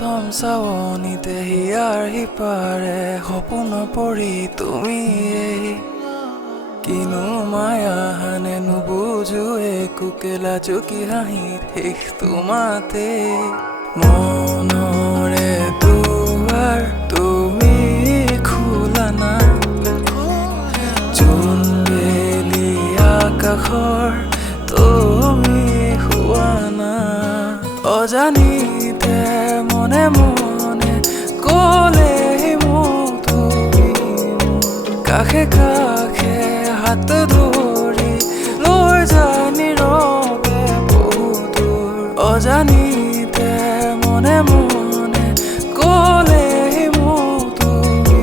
প্ৰথম চাৱনিতে হিয়াৰ সিপাৰে সপোনৰ পৰি তুমি কিনো মায়া হানে নুবুজো একো কেলা চুকি হাঁহিত শেষ তোমাতে মনৰে দুৱাৰ তুমি খোলা না জোন বেলি আকাশৰ তুমি হোৱা না অজানিতে মনে মনে ক'লেহি মোক তুমি কাষে কাষে হাত ধৰি লৈ যায় নীৰৱে বহুদূৰ অজানিতে মনে মনে ক'লেহি মোক তুমি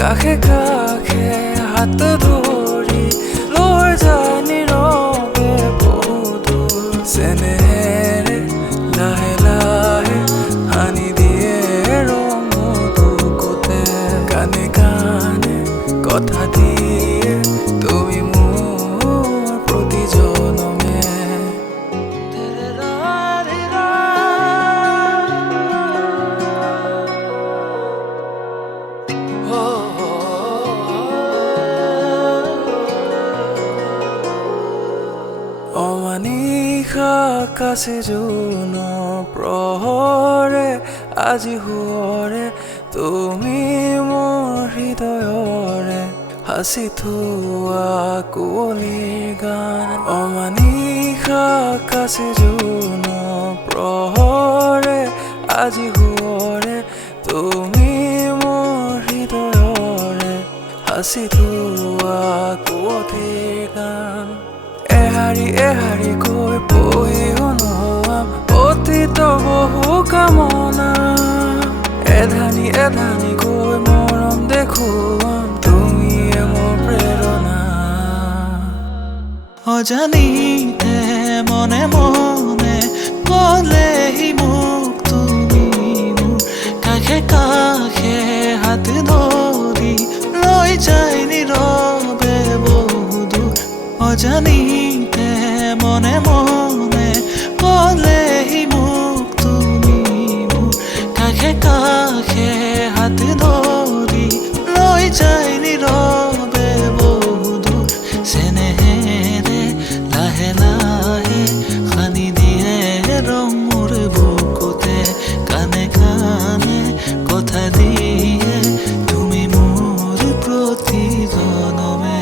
কাষে কাষে হাত ধৰি লৈ যায় নীৰৱে বহুদূৰ চেনেহেৰে লাহে লাহে সানি দিয়ে ৰং বুকুতে কানে কানে কথা দিয়ে তুমি মোৰ প্ৰতি জনমে অমানিশা আকাশে জোনৰ প্ৰহৰে আজি সুৱৰে তুমি মোৰ হৃদয়ৰে সাঁচি থোৱা কুঁৱলীৰ গান অমানিশা আকাশে জোনৰ প্ৰহৰে আজি সুৱৰে তুমি মোৰ হৃদয়ৰে সাঁচি থোৱা কুঁৱলীৰ গান এহাৰি এহাৰি কৈ পঢ়িও নোৱাম অতীতৰ বহু কামনা এধানি এধানি কৈ মৰম দেখুৱাম তুমিয়ে মোৰ প্ৰেৰণা অজানিতে মনে মনে ক'লেহি মোক তুমি মোৰ কাষে কাষে হাত ধৰি লৈ যায় নীৰৱে বহুদূৰ অজানিতে মনে মনে ক'লেহি মোক তুমি মোৰ কাষে কাষে হাত ধৰি লৈ যায় নীৰৱে বহুদূৰ চেনেহেৰে লাহে লাহে সানি দিয়ে ৰং মোৰ বুকুতে কানে কানে কথা দিয়ে তুমি মোৰ প্ৰতি জনমে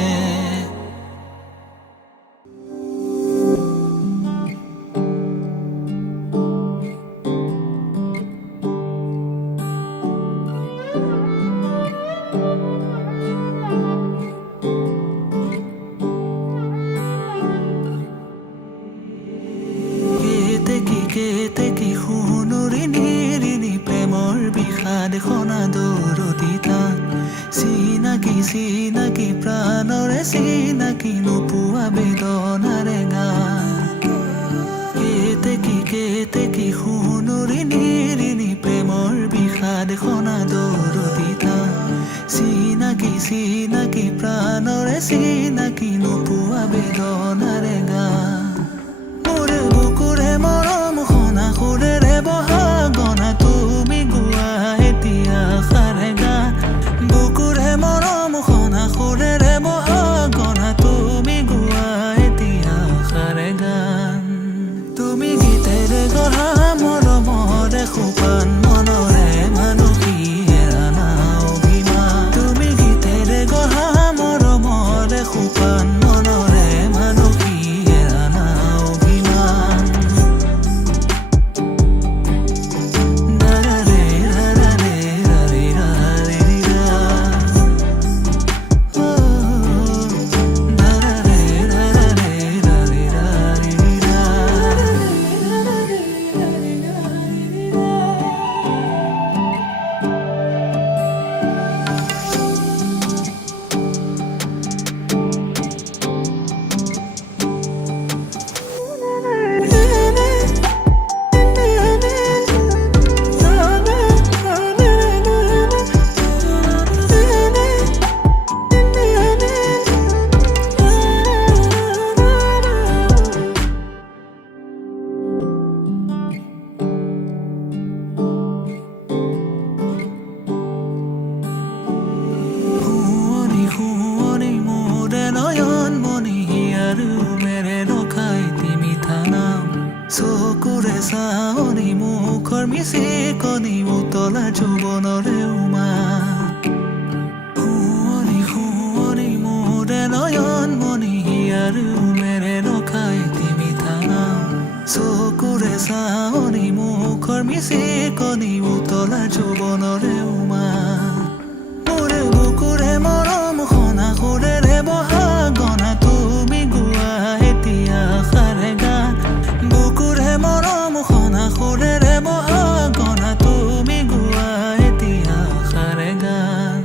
কেতে কি শুনুৰি নিৰিণি প্ৰেমৰ বিষাদ সনাদৰদিতা চিনাকি চিনাকি প্ৰাণৰে চিনাকি নোপোৱা বেদনাৰে গান কেতে কি শুনুৰি নিৰিণি প্ৰেমৰ বিষাদ সনাদৰদিতা চিনাকি চিনাকি প্ৰাণৰে চিনাকি নোপোৱা বেদনাৰে গান মোৰ বুকুৰে মৰম শুনা সুৰেৰে বহা গনা তুমি গোৱা এতিয়া সাৰে গান বুকুৰে মৰম শুনা সুৰেৰে বহা গনা তুমি গোৱা এতিয়া সাৰে গান তুমি গীতেৰে গঢ়া মৰমৰে সোপান মনৰে মানসী হেৰানা অভিমান তুমি গীতেৰে গঢ়া মৰমৰে সোপান মনৰে মানসী হেৰানা অভিমান চকুৰে চাৱনি মুখৰ মিচিকনি উতলা যৌৱনৰে উমা শুৱনি শুৱনি মোৰে নয়ন মণি হিয়াৰ উমেৰে ৰখাই তিমি থানা চকুৰে চাৱনি মুখৰ মিচিকনি উতলা যৌৱনৰে উমা মোৰে বুকুৰে মৰম খনা সুৰেৰে বহাগনা তুমি গোৱা এতিয়া সাৰে গান বুকুৰে মৰম খনা সুৰেৰে বহাগনা তুমি গোৱা এতিয়া সাৰে গান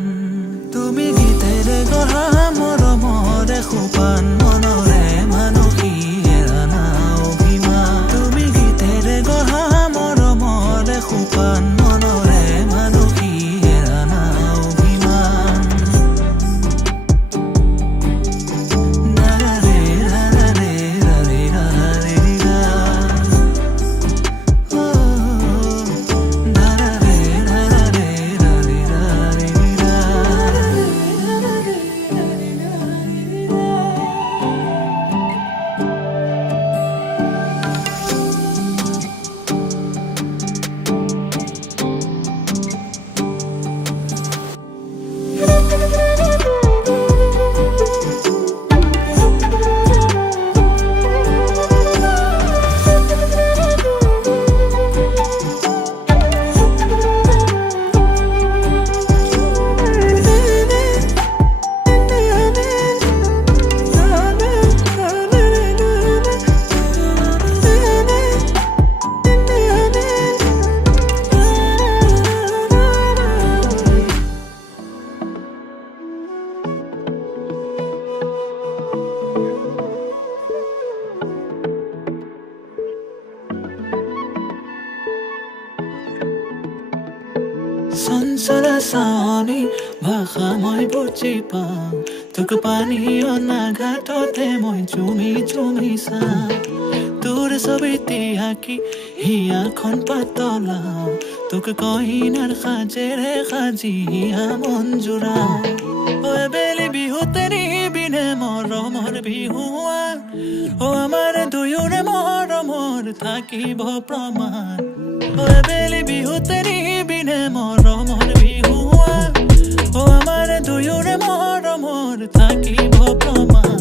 তুমি গীতেৰে গঢ়া মৰমৰে সোপান মনৰে মানসী এৰানা অভিমান তুমি গীতেৰে গঢ়া মৰমৰে সোপান মনৰে মানসী এৰানা অভিমান নাৰাৰে ৰাৰাৰে ৰাৰে ৰাৰে ৰা নাৰাৰে ৰাৰাৰে ৰাৰে ৰাৰে ৰা চঞ্চলা চাৱনি ভাষা মই বুজি পাওঁ তোক পানী অনাঘাটতে মই চুমি চুমি চাওঁ তোৰ ছবিটি আঁকি হিয়াখন পাতলাও তোক কইনাৰ সাজেৰে সাজি মন জোৰাও ঐ বেলি বিহুতে নিবিনে মৰমৰ বিহুৱা ও আমাৰ দুয়োৰে মৰমৰ থাকিব প্ৰমাণ ঐ বেলি বিহুতে নিবিনে মৰমৰ বিহুৱা ও আমাৰ দুয়োৰে মৰমৰ থাকিব প্ৰমাণ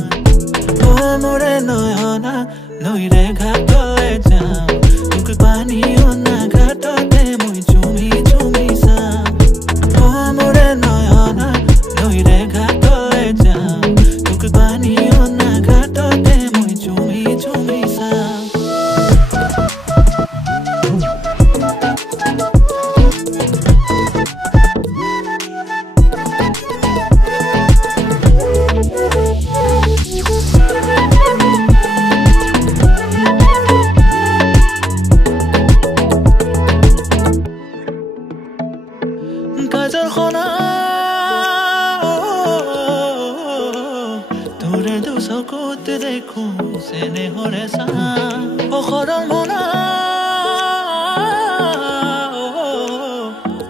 ও মোৰে নয়না নৈৰে ঘাটলৈ যাওঁ তোক পানী অনা ঘাটতে মই চুমি চুমি চাওঁ ও মোৰে নয়না নৈৰে ঘাটলৈ যাওঁ তোক পানী অনা ঘাটতে মই চুমি চুমি চাওঁ কাজলখনা তোৰে দুচকুত দেখো চেনেহৰে চাহ অসৰল মনা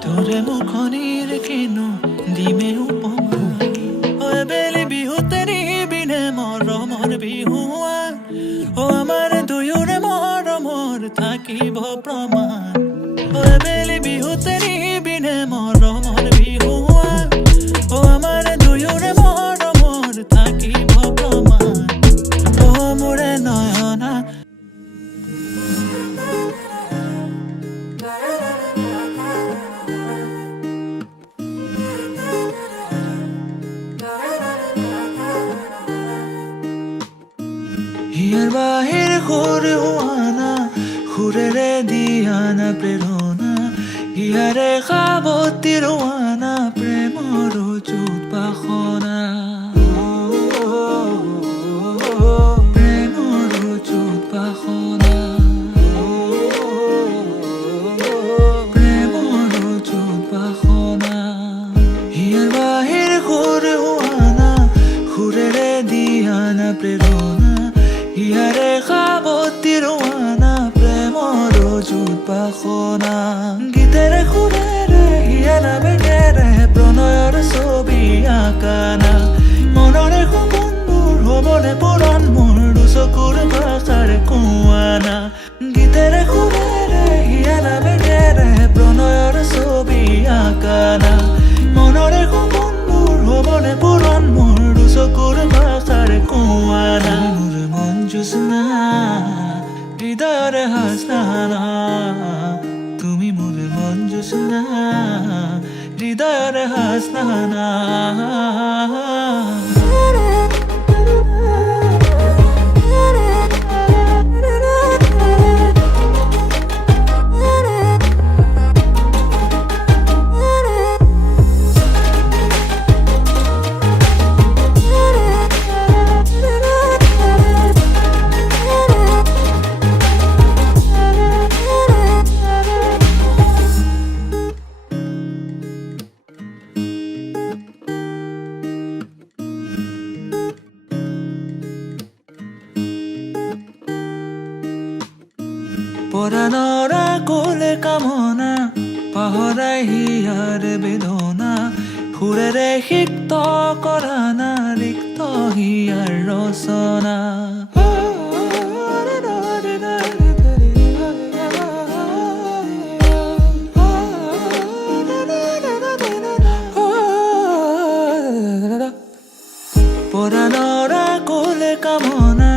তোৰে মুখনিৰ কিনো দিমে উপমা ঐ বেলি বিহুতে নিবিনে মৰমৰ বিহুৱা ও আমাৰ দুয়োৰে মৰমৰ থাকিব প্ৰমাণ ঐ বেলি বিহুতে নিবিনে মৰমৰ বিহুৱা ও আমাৰ দুয়োৰে মৰমৰ থাকিব প্ৰমাণ ও মোৰে নয়না হিয়াৰ বাহিৰ সুৰ হোৱানা সুৰেৰে দিয়ানা প্ৰেৰণা হিয়াৰে সাৱতী ৰোৱানা প্ৰেমৰ যুত বাসনা প্ৰেমৰ যুত বাসনা প্ৰেমৰ যুত বাসনা হিয়াৰ বাহিৰ সুৰ হোৱানা সুৰেৰে দিয়ানা প্ৰেৰণা হিয়াৰে সাৱতী ৰোৱানা প্ৰেমৰ যুত বাসনা গীতেৰে সুৰেৰে হিয়াৰা বেগেৰে প্ৰণয়ৰ ছবি আঁকানা মনৰে সপোনবোৰ হ'বনে পূৰণ মোৰ দুচকুৰ ভাষাৰে কোৱানা গীতেৰে চকুৰ ভাষাৰে কোৱা না মোৰ মন জোছনা হৃদয়ৰে হাসনা তুমি মোৰ মন জোছনা হৃদয়ৰে হাসনা পৰাণৰ কোলে কামনা পাহৰাই হিয়াৰ বেদনা সুৰেৰে সিক্ত কৰা না ৰিক্ত হিয়াৰ ৰচনা পৰাণৰ কোলে কামনা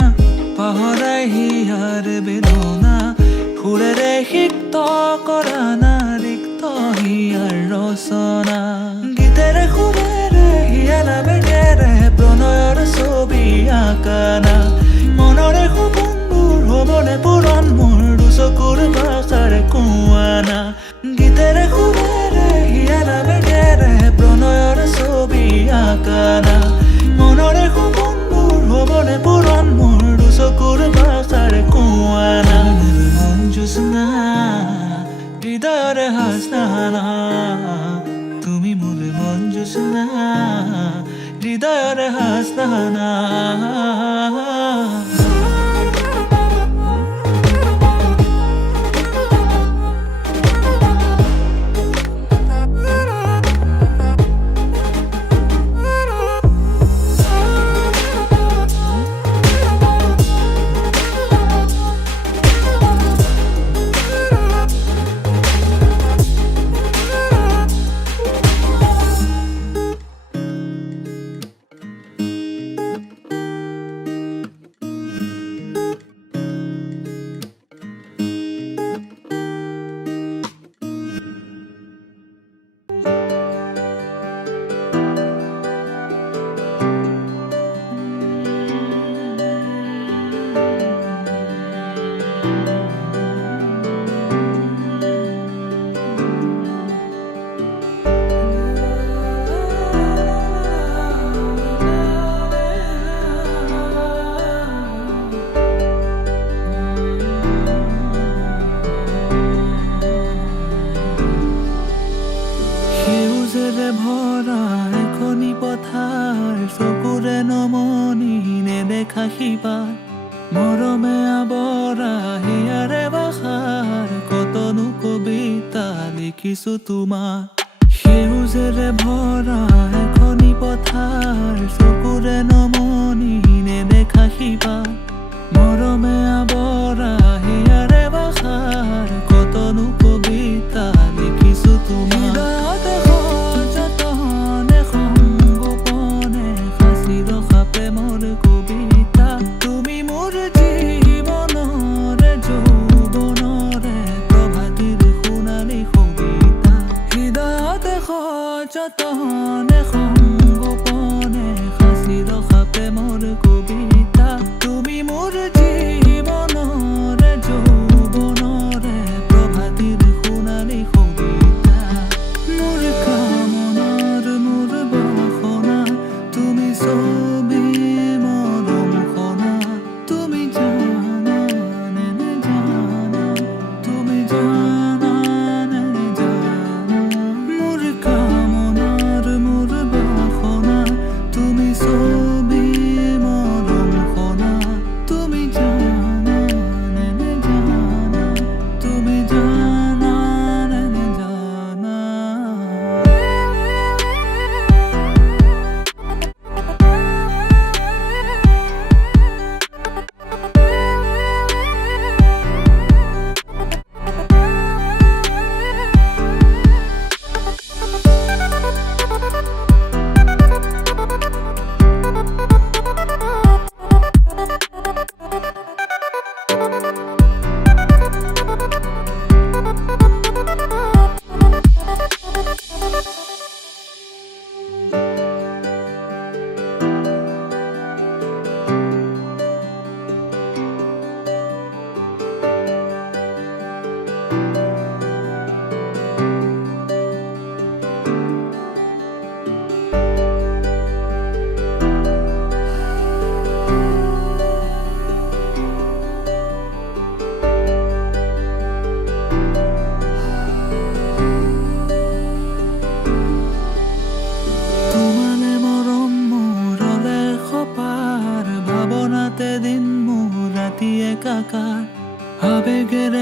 পাহৰাই হিয়াৰ বেদনা সুৰেৰে সিক্ত কৰা না ৰিক্ত হিয়াৰ ৰচনা গীতেৰে সুৰেৰে হিয়া নামেৰে প্ৰণয়ৰ ছবি আঁকানা মনৰে সপোনবোৰ হ'বনে পূৰণ মোৰ দুচকুৰ ভাষাৰে কোৱা না গীতেৰে সুৰেৰে হিয়া নামেৰে প্ৰণয়ৰ ছবি আঁকানা মনৰে সপোনবোৰ হ'বনে পূৰণ মোৰ দুচকুৰ ভাষাৰে কোৱা না জোছনা হৃদয়ৰে হাসনা তুমি মোৰ মন জোছনা হৃদয়ৰে হাসনা ভৰা এখনি পথাৰ চকুৰে নমনি নেদেখা সিপাৰ মৰমে আৱৰা হিয়াৰে ভাষাৰ কতনো কবিতা লিখিছো তোমাৰ সেউজেৰে ভৰা এখনি পথাৰ চকুৰে নমনি নেদেখা সিপাৰ মৰমে আৱৰা হিয়াৰে ভাষাৰ কতনো কবিতা লিখিছো তোমাৰ প্ৰেমৰ কবিতা তুমি মোৰ জীৱনৰে যৌৱনৰে প্ৰভাতিৰ সোণালী কবিতা হৃদয়তে সযতনে সংগোপনে সাঁচি ৰখা প্ৰেমৰ কবিতা তুমি মোৰ জীৱনৰে যৌৱনৰে প্ৰভাতিৰ সোণালী কবিতা মোৰ কামনাৰ মোৰ বাসনা তুমি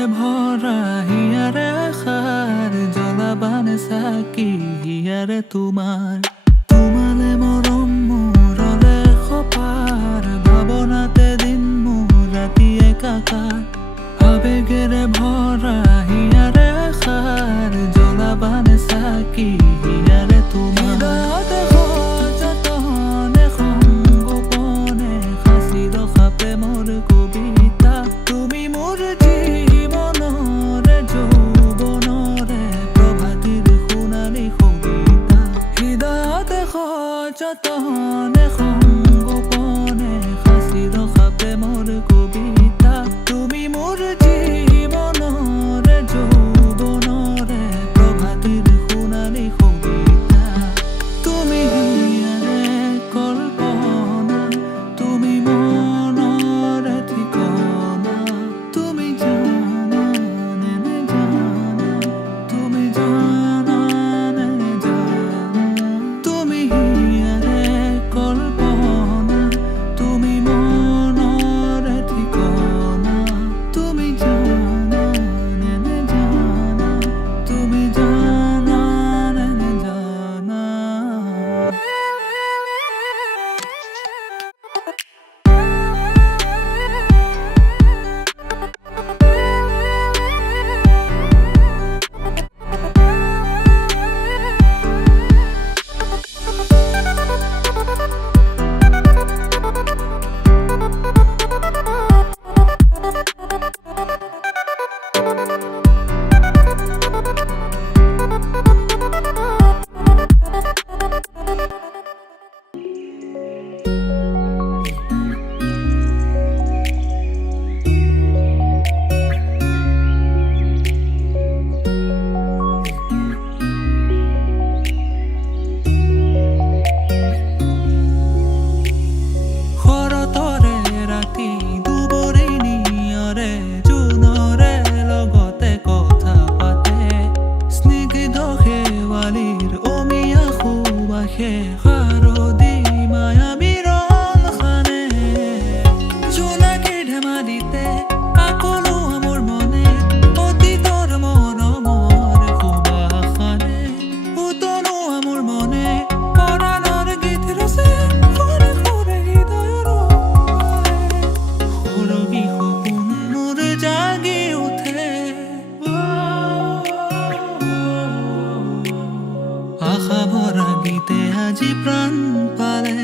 ভৰা হিয়াৰে আশাৰ জ্বলাবানে চাকি হিয়াৰে তোমালে মৰম মোৰলে সপাৰ ভাৱনাতে দিন মোৰ ৰাতি একাকাৰ আবেগেৰে ভৰা হিয়াৰে আশাৰ জ্বলাবানে চাকি হিয়াৰে হৃদয়তে সযতনে সংগোপনে সাঁচি ৰখা প্ৰেমৰ কবিতা তুমি মোৰ জীৱনৰে যৌৱনৰে প্ৰভাতিৰ সোণালী কবিতা হৃদয়তে সযতনে সংগোপনে সাঁচি ৰখা প্ৰেমৰ কবিতা তুমি মোৰ জীৱনৰে যৌৱনৰে প্ৰভাতিৰ সোণালী কবিতা তুমি হিয়াৰে কল্পনা তুমি মনৰে ঠিকনা তুমি জানা নে জানা তুমি জানা নে জানা তুমি হিয়াৰে কল্পনা তুমি মনৰে ঠিকনা তুমি জানা নে জানা তুমি জানা নে জানা শৰতৰে ৰাতি দুবৰি নিয়ৰে জোনৰে লগতে কথা পাতে স্নিগ্ধ শেৱালিৰ অমিয়া সুবাসে শাৰদী মায়া বিৰল খানে জোনাকীৰ ধেমালিতে আকলো মোৰ মনে অতীতৰ মৰমৰ সুবাসনে উতলো মোৰ মনে পৰাণৰ গীত ৰচে সুৰে সুৰে হৃদয়ৰ সুৰভি সপোন মোৰ জাগি উঠে আশা ভৰা গীতে আজি প্ৰাণ পালে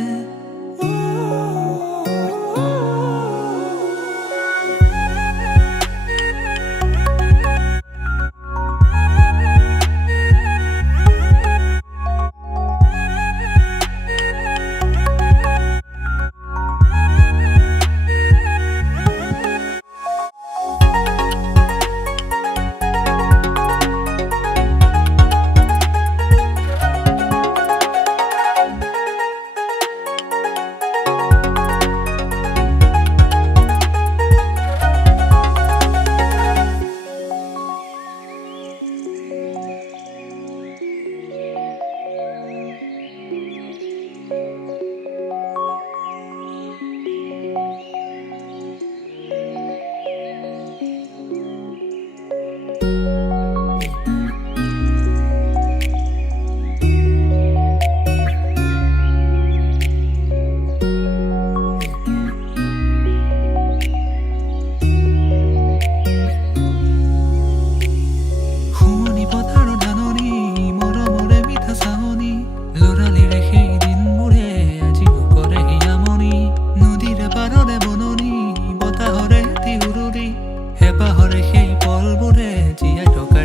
শুৱনি পথাৰৰ ধাননি মৰমৰে মিঠা চাহনি লৰালিৰে সেই দিনবোৰে আজিও কৰে হিয়ামনি নদীৰে পাৰৰে বননি বতাহৰে এটি উৰুলি হেঁপাহৰে সেই পলবোৰে জীয়াই থকা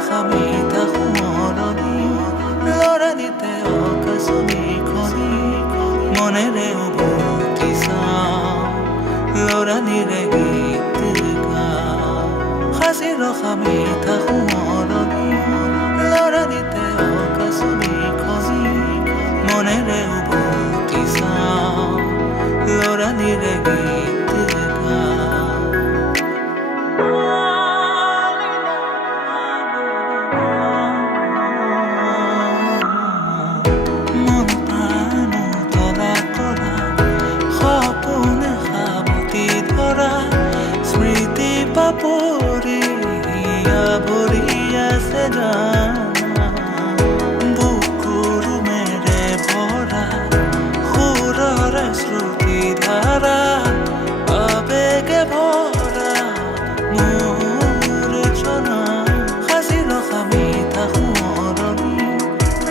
ৰখামি থাকো মৰণি লৰানিতে অকাশনি খনি মনেৰে উভতি চাওঁ লৰানিৰে গীত গাওঁ সাঁচি ৰখামি থাকো মৰণি লৰানিতে অকাশনি খনি মনেৰে উভতি চাওঁ লৰানিৰে গীত গাওঁ মন প্ৰাণ তলা কৰা সপোনে সাৱটি ধৰা স্মৃতি পাপৰি আৱৰি আছে জানা বুকুৰ মেৰে ভৰা সুৰৰে শ্ৰুতি ধাৰা আবেগে ভৰা মোৰ ৰচনা সাঁচি ৰখামি থাকো মৰণি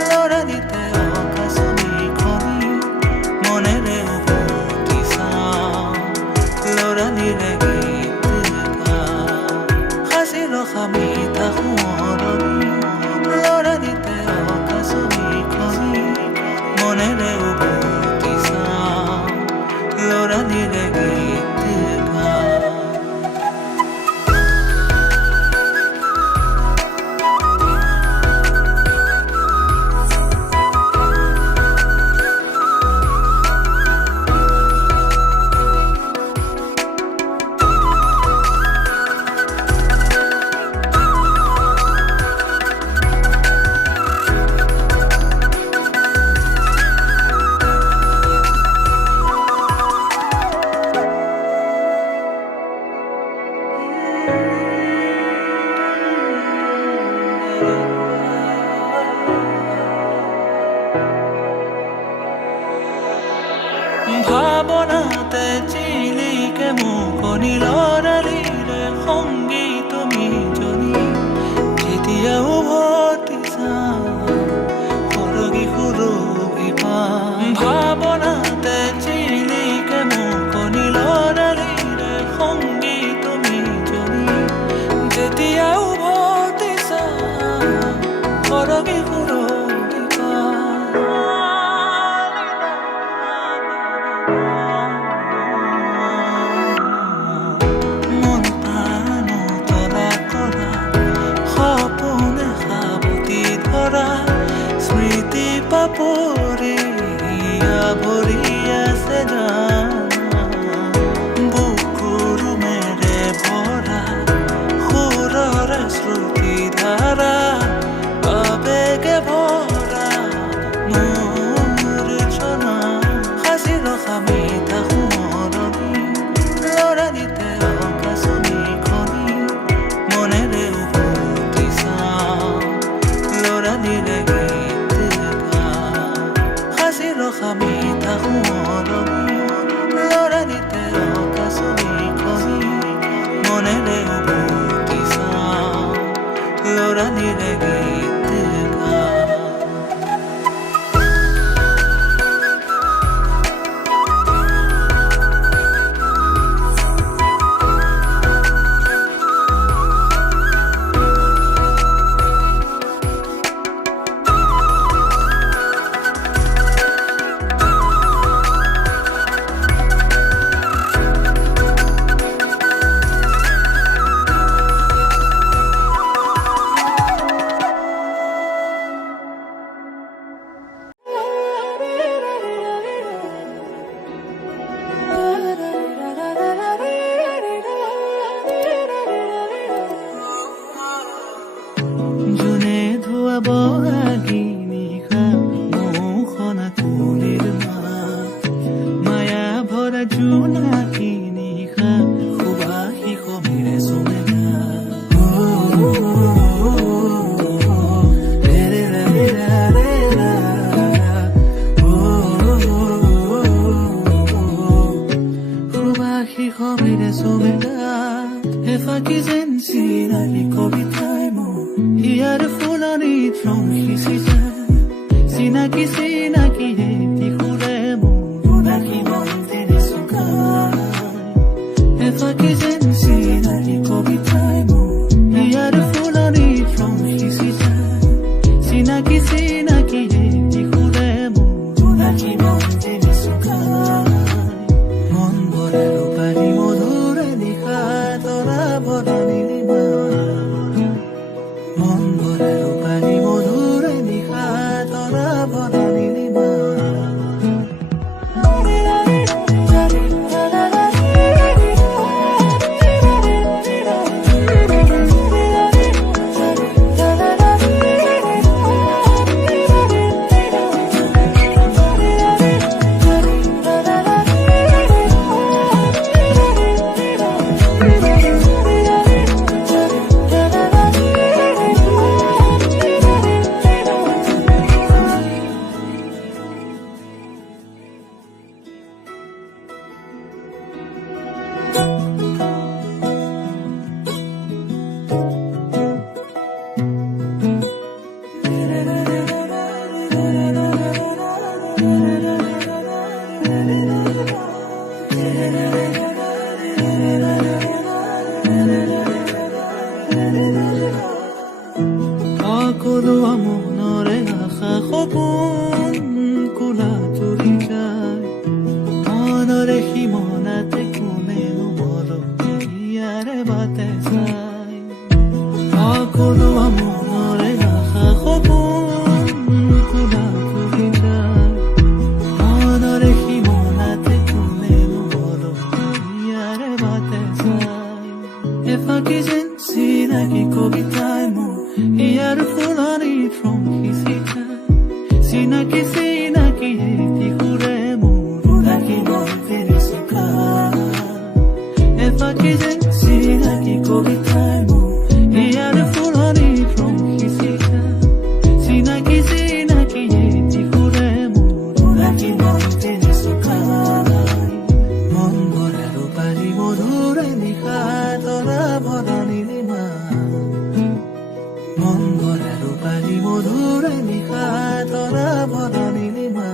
লৰানিতে অকাশনি খনি মনেৰে উভতি চাওঁ লৰানিৰে গীত গাওঁ সাঁচি ৰখামি থাকো মৰণি লৰানিতে অকাশনি খনি মনেৰে উভতি চাওঁ লৰানিৰে গীত গাওঁ ভাৱনাতে চিলিকে মুকনি লৰালিৰে সংগী তুমি জনী যেতিয়া উভতি চাওঁ সৰগী সুৰভি পাওঁ ভাৱনাতে চিলিকে মুকনি লৰালিৰে সংগী তুমি জনী যেতিয়া উভতি চাওঁ সৰগী সুৰভি পাওঁ মন প্ৰাণ তলা কৰা সপোনে সাৱটি ধৰা স্মৃতি পাপৰি আৱৰি আছে জানা বুকুৰ মেৰে ভৰা সুৰৰে শ্ৰুতি ধাৰা আবেগে ভৰা মোৰ ৰচনা সাঁচি ৰখামি থাকো মৰণি লৰানিতে অকাশনি খনি মনেৰে উভতি চাওঁ লৰানিৰে গীত গাওঁ সাঁচি ৰখামি থাকো মৰণি লৰানিতে অকাশনি খনি মনেৰে উভতি চাওঁ লৰানিৰে গীত গাওঁ জোনে ধোৱাব আহি নিশা মোখনা কুলিৰ মায়া ভৰা জোনাকী নিশা সুবাসী সমীৰে চুমেলা সুবাসী সমীৰে চুমেলা এফাকি যেন চিনাকি কবিতাই মোৰ হিয়াৰ ফুলনিত ৰং সিঁচি যায় চিনাকি চিনাকি এটি সুৰে মোৰ ৰাখি মন্দিৰে চুকাই এফাকি যেন চিনাকি কবিতাই মোৰ হিয়াৰ ফুলনিত ৰং এফাকি যেন চিনাকি কবিতাই মোৰ ইয়াৰ ফুলনিত ৰঙি চিঠা চিনাকি চিনাকি এটি সুৰে মোৰ ৰাখিব তিনিচুকা এফাকি যেন চিনাকি কবিতাই মোৰ ইয়াৰ ফুলনিত ৰঙি চিঠা চিনাকি চিনাকি এটি সুৰে মোৰ ৰাখিব তিনিচুকা মন ভৰা ৰূপালী মধুৰে নিশা তৰা ভৰা নীলিমা মন ভৰা ৰূপালী মধুৰে নিশা তৰা ভৰা নীলিমা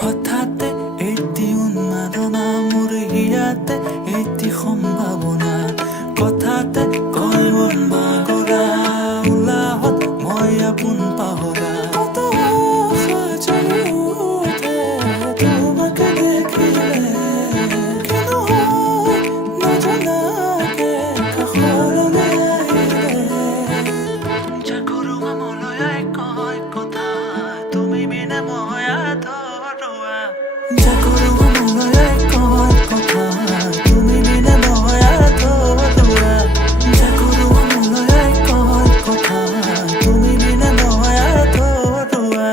হঠাতে এটি উন্মাদনা মোৰ হিয়াতে এটি সম্ভাৱনা কথাতে কয় মন বাগৰা উলাহত মই আপোন পাহৰা কত আশা জ্বলি উঠে তোমাকে দেখিলে কেন হয় নজনাকে কাষৰলৈ আহিলে জাগৰো আমলৈ কয় কথা তুমি বিনে মই আধৰুৱা জাগৰো আমলৈ কয় কথা তুমি বিনে মই আধৰুৱা জাগৰো আমলৈ কয় কথা তুমি বিনে মই আধৰুৱা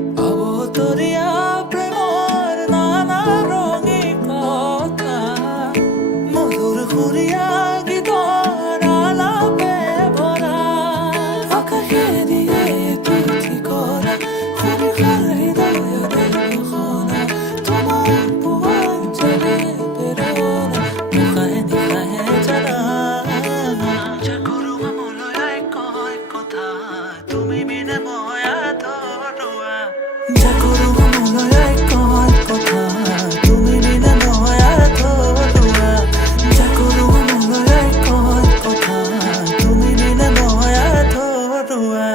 অবতৰীয়া প্ৰেমৰ নানা ৰঙী কথা মধুৰ সুৰীয়া গীতৰ আলাপে ভৰা আকাশে দিয়ে তুতি কৰা সুৰসাৰ হৃদয়ৰে ঘোষণা তোমাৰ পোৱাৰ জলে প্ৰেৰণা নিশাহে নিশাহে জানা জাগৰো আমলৈ কয় কথা তুমি বিনে মই আধৰুৱা জাগৰো আমলৈ কয় কথা তুমি বিনে মই আধৰুৱা জাগৰো আমলৈ কয় কথা তুমি বিনে মই আধৰুৱা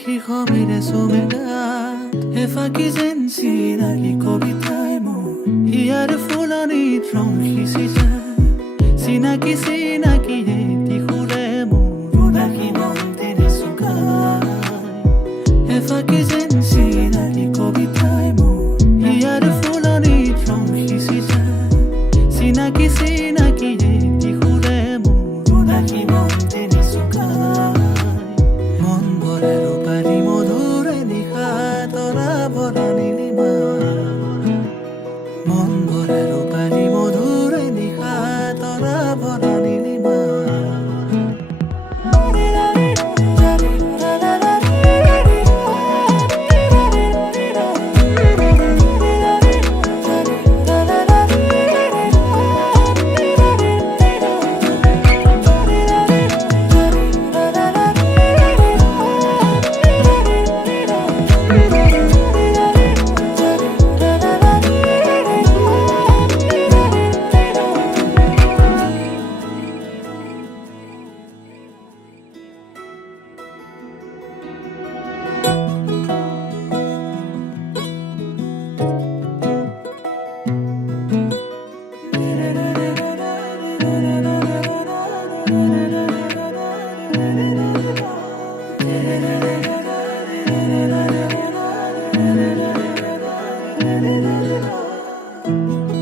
শিখবিৰে চুমেগাত এফাকি যেন চিনাকি কবিতাই মোৰ ইয়াৰ ফুলনিত ৰং সিঁচি যায় চিনাকি চিনাকি এটি সুৰে মোৰ উদাসী মন তেনে চুকাই এফাকি যেন চিনাকি কবিতাই মোৰ ইয়াৰ ফুলনিত ৰং সিঁচি যায় চিনাকি চিনাকি এটি সুৰে মোৰ উদাসী মন তেনে চুকাই মন ভৰে ৰূপালী মধুৰে নিশা তৰা ভৰা নীলিমা মন ভৰে ৰূপালী মধুৰে নিশা তৰা ভৰা নীলিমা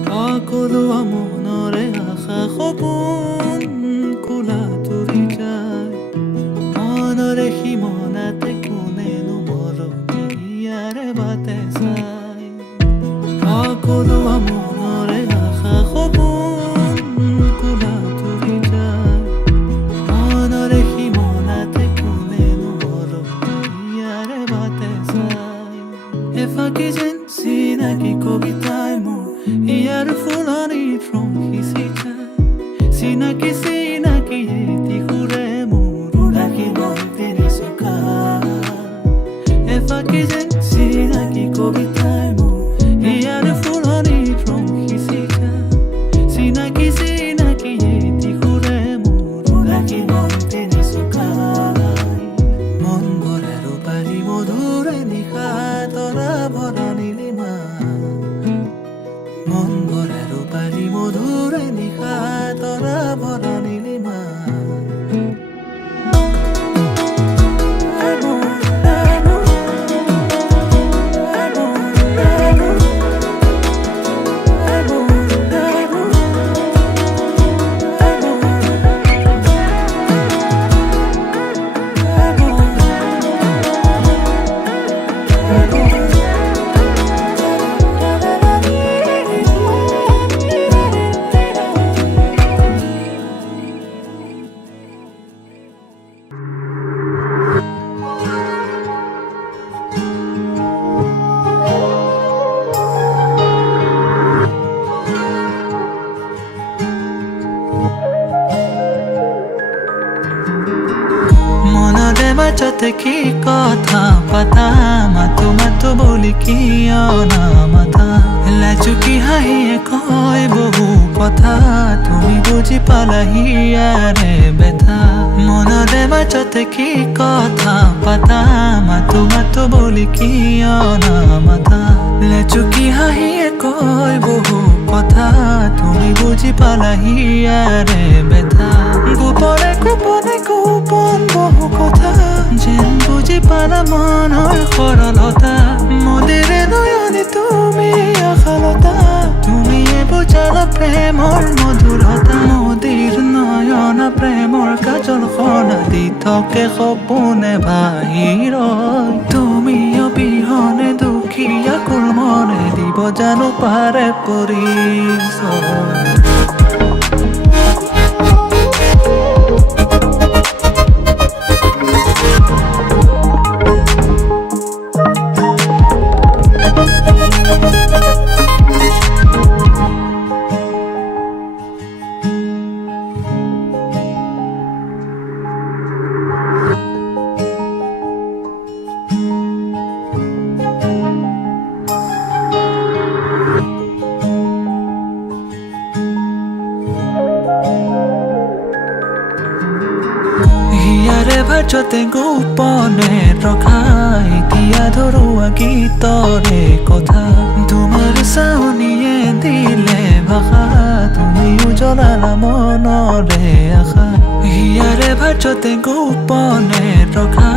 সকলোৱা মনৰে আশা সপোন কোলা তুৰি যায় মনৰে সীমনাতে কোনেনো মৰমীয়াৰে বাটে চাই সকলোৱা মনৰে আশা সপোন কোলা তুৰি যায় মনৰে সীমনাতে কোনেনো মৰমীয়াৰে বাটে চাই এফাকি যেন চিনাকি কবিতাই মোৰ ইয়াৰ ফুলনিত ৰং সিঁচি যায় চিনাকি চিনাকি এটি সুৰে মোৰ উদাসী মন তেনে চুকাই এফাকি যেন চিনাকি কবিতাই মোৰ ইয়াৰ ফুলনিত ৰং সিঁচি যায় চিনাকি চিনাকি এটি সুৰে মোৰ উদাসী মন তেনে চুকাই মন ভৰে ৰূপালী মধুৰে নিশা তৰা ভৰা নীলিমা মন ভৰে ৰূপালী মধুৰে নিশা তৰা ভৰা নীলিমা মনৰে মাজতে কি কথা পাতা মাতো মাতো বুলি কিয় নামাতা লাজুকি হাঁহিয়ে কয় বহু কথা তুমি বুজি পালাহি ইয়াৰে বেথা মনৰে মাজতে কি কথা পাতা মাতো মাতো বুলি কিয় নামাতা লাজুকি হাঁহিয়ে কয় বহু কথা তুমি বুজি পালাহি ইয়াৰে বেথা গোপনে গোপনে গোপন বহু কথা যেন বুজি পালা মনৰ সৰলতা মদিৰে নয়নে তুমি আশালতা তুমিয়ে বুজালা প্ৰেমৰ মধুৰতা মদিৰ নয়ন প্ৰেমৰ কাজল সনা দি থাকে সপোনে বাহিৰত তুমি অবিহনে দুখীয়া কুল মনে দিব জানো পাৰে পৰিচয় ভাজতে গোপনে ৰখা এতিয়া ধৰুৱা গীতৰে কথা তোমাৰ চাউনিয়ে দিলে ভাষা তুমি উজলালা মনৰে আশা হিয়াৰে ভাজতে গোপনে ৰখা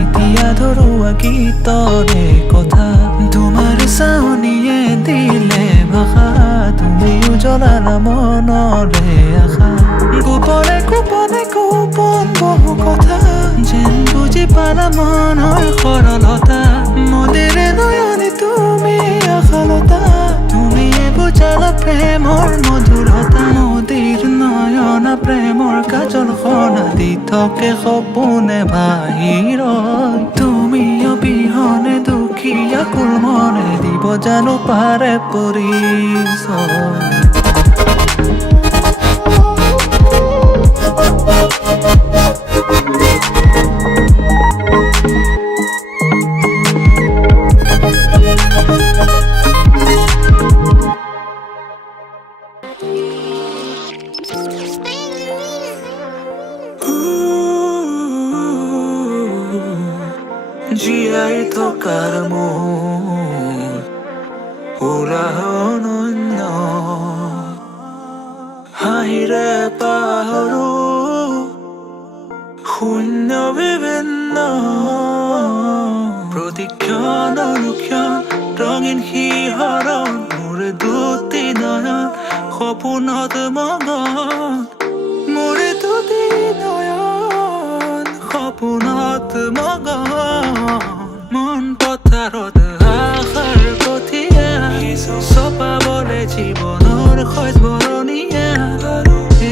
এতিয়া ধৰুৱা গীতৰে কথা তোমাৰ চাউনিয়ে দিলে ভাষা তুমি উজলালা মনৰে আশা গোপনে গোপনে গোপন বহু কথা যেন বুজি পালা মনৰ সৰলতা মদিৰে নয়নে তুমি আশালতা তুমি বুজালা প্ৰেমৰ মধুৰতা মদিৰ নয়না প্ৰেমৰ কাজল সনা দি থাকে সপোনে বাহিৰ তুমি অবিহনে দুখীয়া কুল মনে দিব জানো পাৰে পৰিচয় জীয়াই থকাৰ মোৰ উৰাহনন্য হাঁহিৰে পাহৰো শূন্য বিভিন্ন প্ৰতিক্ষণ অনুক্ষণ ৰঙীন শিহৰণ মোৰে দুটি নয়ন সপোনত মগন মোৰে দুটি নয়ন সপোনত মগন মন পথাৰত আশাৰ কঠীয়া চপাবলে জীৱনৰ খোজ বৰণীয়া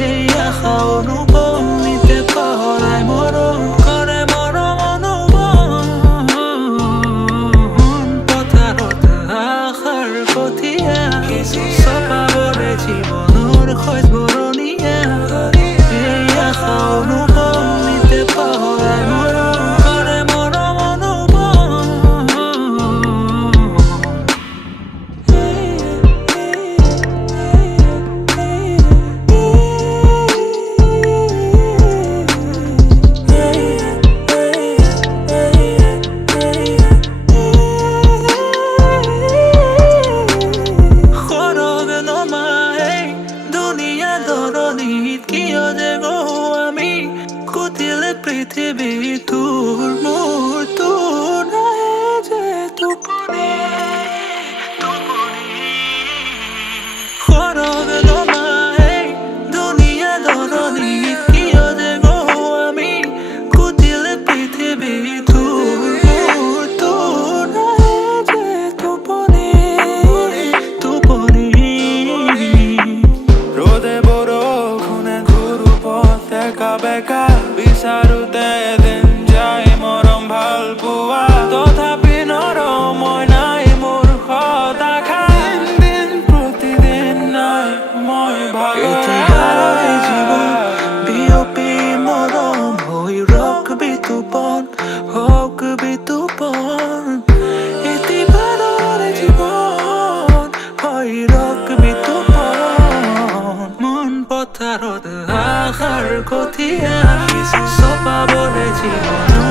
এই আশা অনুপমিতে পহৰাই মৰম কৰে মৰম অনুপম মন পথাৰত আশাৰ কঠীয়া চপাবলে জীৱনৰ খোজ বৰণীয়া এই আশা অনুপমিতে পহৰাই মৰম কৰে মৰম অনুপম সৰগ নমাই দুনিয়া ধৰণীত কিয় যে গো আমি কুটিলে পৃথিৱী তোৰ মোৰ তোৰ নাহে যে টোপনি সৰগ নমাই দুনিয়া ধৰণীত কিয় যে গো আমি কুটিলে পৃথিৱী তোৰ মোৰ তোৰ নাহে যে টোপনি টোপনি ৰ'দে বৰষুণে ঘূৰো পথ একা বেকা বিচাৰোতে এদিন যায় মৰম ভাল পোৱা তথাপি নৰম মই নাই মোৰ সদা খাই দিন প্ৰতিদিন নাই মই এতিয়াই জীৱন বিয়পি মৰম হৈ ৰখবি তোপন হওক বিতুপন এতিবাৰৰে জীৱন হৈ ৰখবি তোপন মন পথাৰত আশাৰ কঠীয়া চপাবলে জীৱন